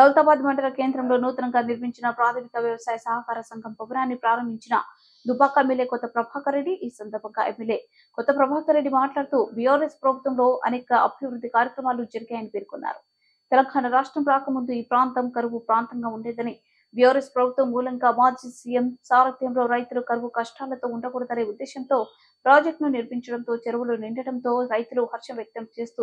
దౌలతాబాద్ మండల కేంద్రంలో నూతనంగా నిర్మించిన ప్రాథమిక వ్యవసాయ సహకార సంఘం భవనాన్ని ప్రారంభించిన దుబ్బాక ఎమ్మెల్యే కొత్త ప్రభాకర్ రెడ్డి. ఈ సందర్భంగా ఎమ్మెల్యే కొత్త ప్రభాకర్ రెడ్డి మాట్లాడుతూ బీఆర్ఎస్ ప్రభుత్వంలో అనేక అభివృద్ధి కార్యక్రమాలు జరిగాయని పేర్కొన్నారు. తెలంగాణ రాష్ట్రం రాకముందు ఈ ప్రాంతం కరువు ప్రాంతంగా ఉండేదని, బీఆర్ఎస్ ప్రభుత్వం మూలంగా మాజీ సీఎం సారథ్యంలో రైతులు కరువు కష్టాలతో ఉండకూడదనే ఉద్దేశంతో ప్రాజెక్టును నిర్మించడంతో చెరువులు నిండటంతో రైతులు హర్షం వ్యక్తం చేస్తూ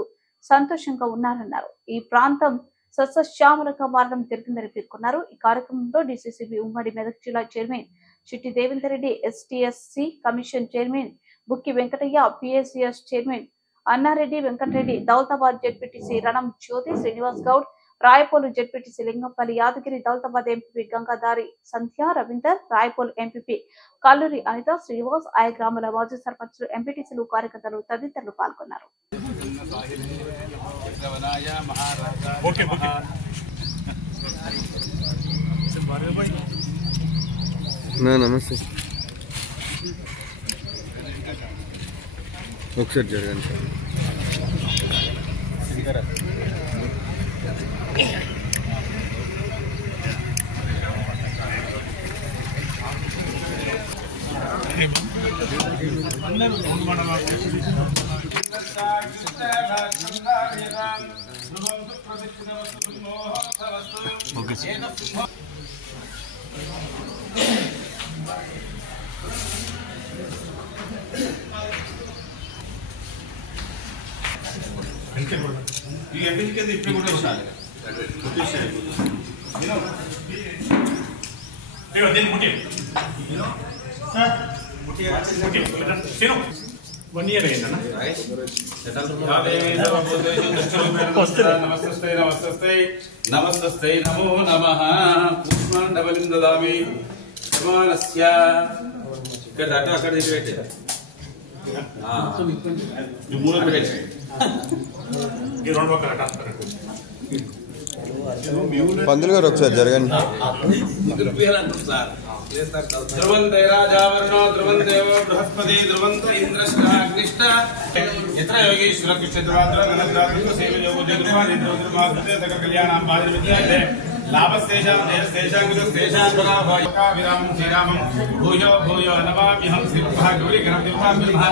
సంతోషంగా ఉన్నారన్నారు. ఈ ప్రాంతం సస్యశ్యామలంగా మారడం జరిగిందని పేర్కొన్నారు. ఈ కార్యక్రమంలో డీసీసీబీ ఉమ్మడి మెదక్ జిల్లా chairman Chitti Devender Reddy, ST SC commission chairman Bukki Venkataiah, PSCS chairman Annareddy Venkatareddy, Daulatabad ZPTC Ranam Jyothi Srinivas Goud, Rayapole ZPTC Lingampally Yadagiri, Daulatabad MPP Gangadhari Sandhya Ravinder, Rayapole MPP Kalluri Anitha Srinivas, ఆయా గ్రామాల మాజీ సర్పంచులు, ఎంపీటీసీలు, కార్యకర్తలు తదితరులు పాల్గొన్నారు. నమస్తే, ఒకసారి జరగండి సార్. नमस्ते नमो नमः पुष्पान् डबलिं ददामि समानस्य ఇక్కడ అట అక్కడ ఇది పెట్టే ఈ మూల పెట్టే ఈ రెండు పక్కన అట పందులు గారు ఒకసారి జరగండి. ధ్రువంతే రాజావర్ణో ధ్రువందేవో బృహస్పతి ధ్రువంత ఇంద్రశ్రాగ్నిష్ట యత్ర యోగీశ్వర కృష్ణద్వాద్ర గణద్వాద్ర సేవయోగో జగద్వాద్ర సకల కళ్యాణాం బాధిర విద్యాయతే లాభస్తేషాం దేశస్తేషాం గురుస్తేషాం పరాభాయకా విరామం శ్రీరామం భూయో భూయో నమామ్యహం శ్రీప్రభ గౌరీ గణపతిర్వాం బ్రహ్మ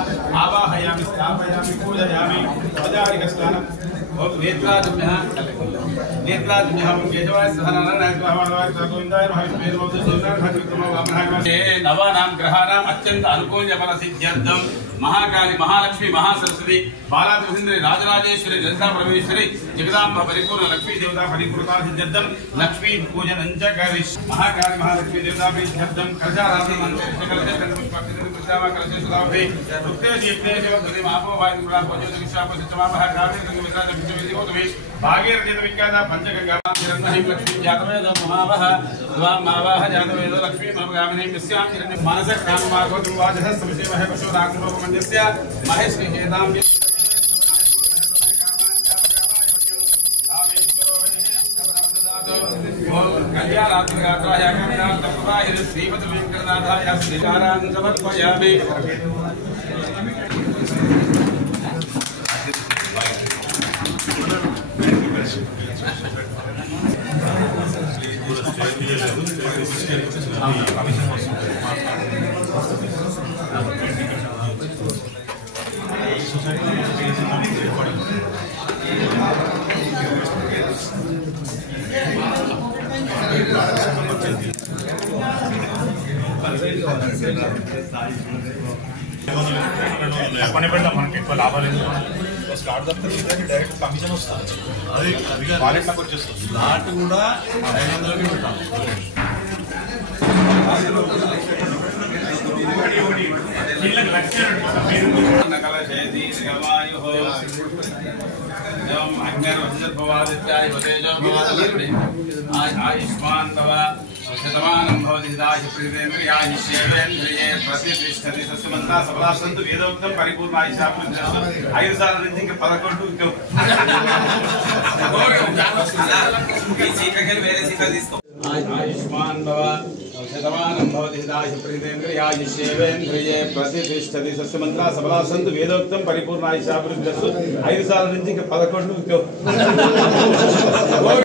ఆవాహయామి స్థాపయామి పూజయామి అవతారికస్నానం ఓం నేత్రాజమ్యః నేత్రాజమ్యః కేశవాయ సహనారాయణ గ్రహవాణవాయ గోవిందాయ మహావిష్ణువే నమః. నవానాం గ్రహానాం అత్యంత అనుకూల్య ఫల సిద్ధ్యర్థం మహాకాళి మహాలక్ష్మి మహాసరస్వతి బాలాత్రిసుందరి రాజరాజేశ్వరి జగదా పరమేశ్వరి జగదాంబ పరిపూర్ణ లక్ష్మీ దేవతా పరిపూర్ణతా సిద్ధ్యర్థం లక్ష్మీ పూజనం చ కరిష్. మహాకాళి మహాలక్ష్మి దేవతా సిద్ధ్యర్థం కలశారాధన మంత్ర కలశ కంఠపుష్ప కృష్ణామ కలశ సుధాభి ఉక్తే దీప్తే శివధరి మాపో వాయు గుణా పూజన విశ్వాప సత్యమాపహ కావ్య సంగ విశ్రామ విశ్వవిదిగోతమి భాగీరథ విఖ్యాత పంచగంగా హిరణ్మహీం లక్ష్మీ జాతవేద మహావహ ద్వాం మావాహ జాతవేద లక్ష్మీ మహాగామినీ విశ్యాం హిరణ్య మానస కామమాగోతం వాజః సమసేవహ పశురాగ్నో మంజస్య మహేశ్వరి హేతాం కళ్యాణాత్మగాత్రాయ కళ్యాణాత్మకాయ శ్రీమతి వెంకటనాథాయ శ్రీకారాన్ సమర్పయామి. పని పెడతాం, మనకి ఎక్కువ లాభాలు స్లాట్ తప్పితే డైరెక్ట్ కమిషన్ వస్తుంది. అది వాలెట్లోకి వచ్చేస్తుంది. స్లాట్ కూడా 500కి పెట్టాం. आयुष्मान भव शतमानं भवति हिताय प्रीतेन्द्रियायुष्येवेन्द्रिये प्रतिष्ठति सस्यमन्त्रा सबला सन्तु वेदोक्तं परिपूर्णायुष्याप्तिरस्तु 5 साल నుంచి ఇంకా 11 ఇంకా ఈ సీట్లకి వేరే సీట్ల తీసుకో. आयुष्मान भव शतमानं भवति हिताय प्रीतेन्द्रियायुष्येवेन्द्रिये प्रतिष्ठति सस्यमन्त्रा सबला सन्तु वेदोक्तं परिपूर्णायुष्याप्तिरस्तु 5 साल నుంచి ఇంకా 11 ఇంకా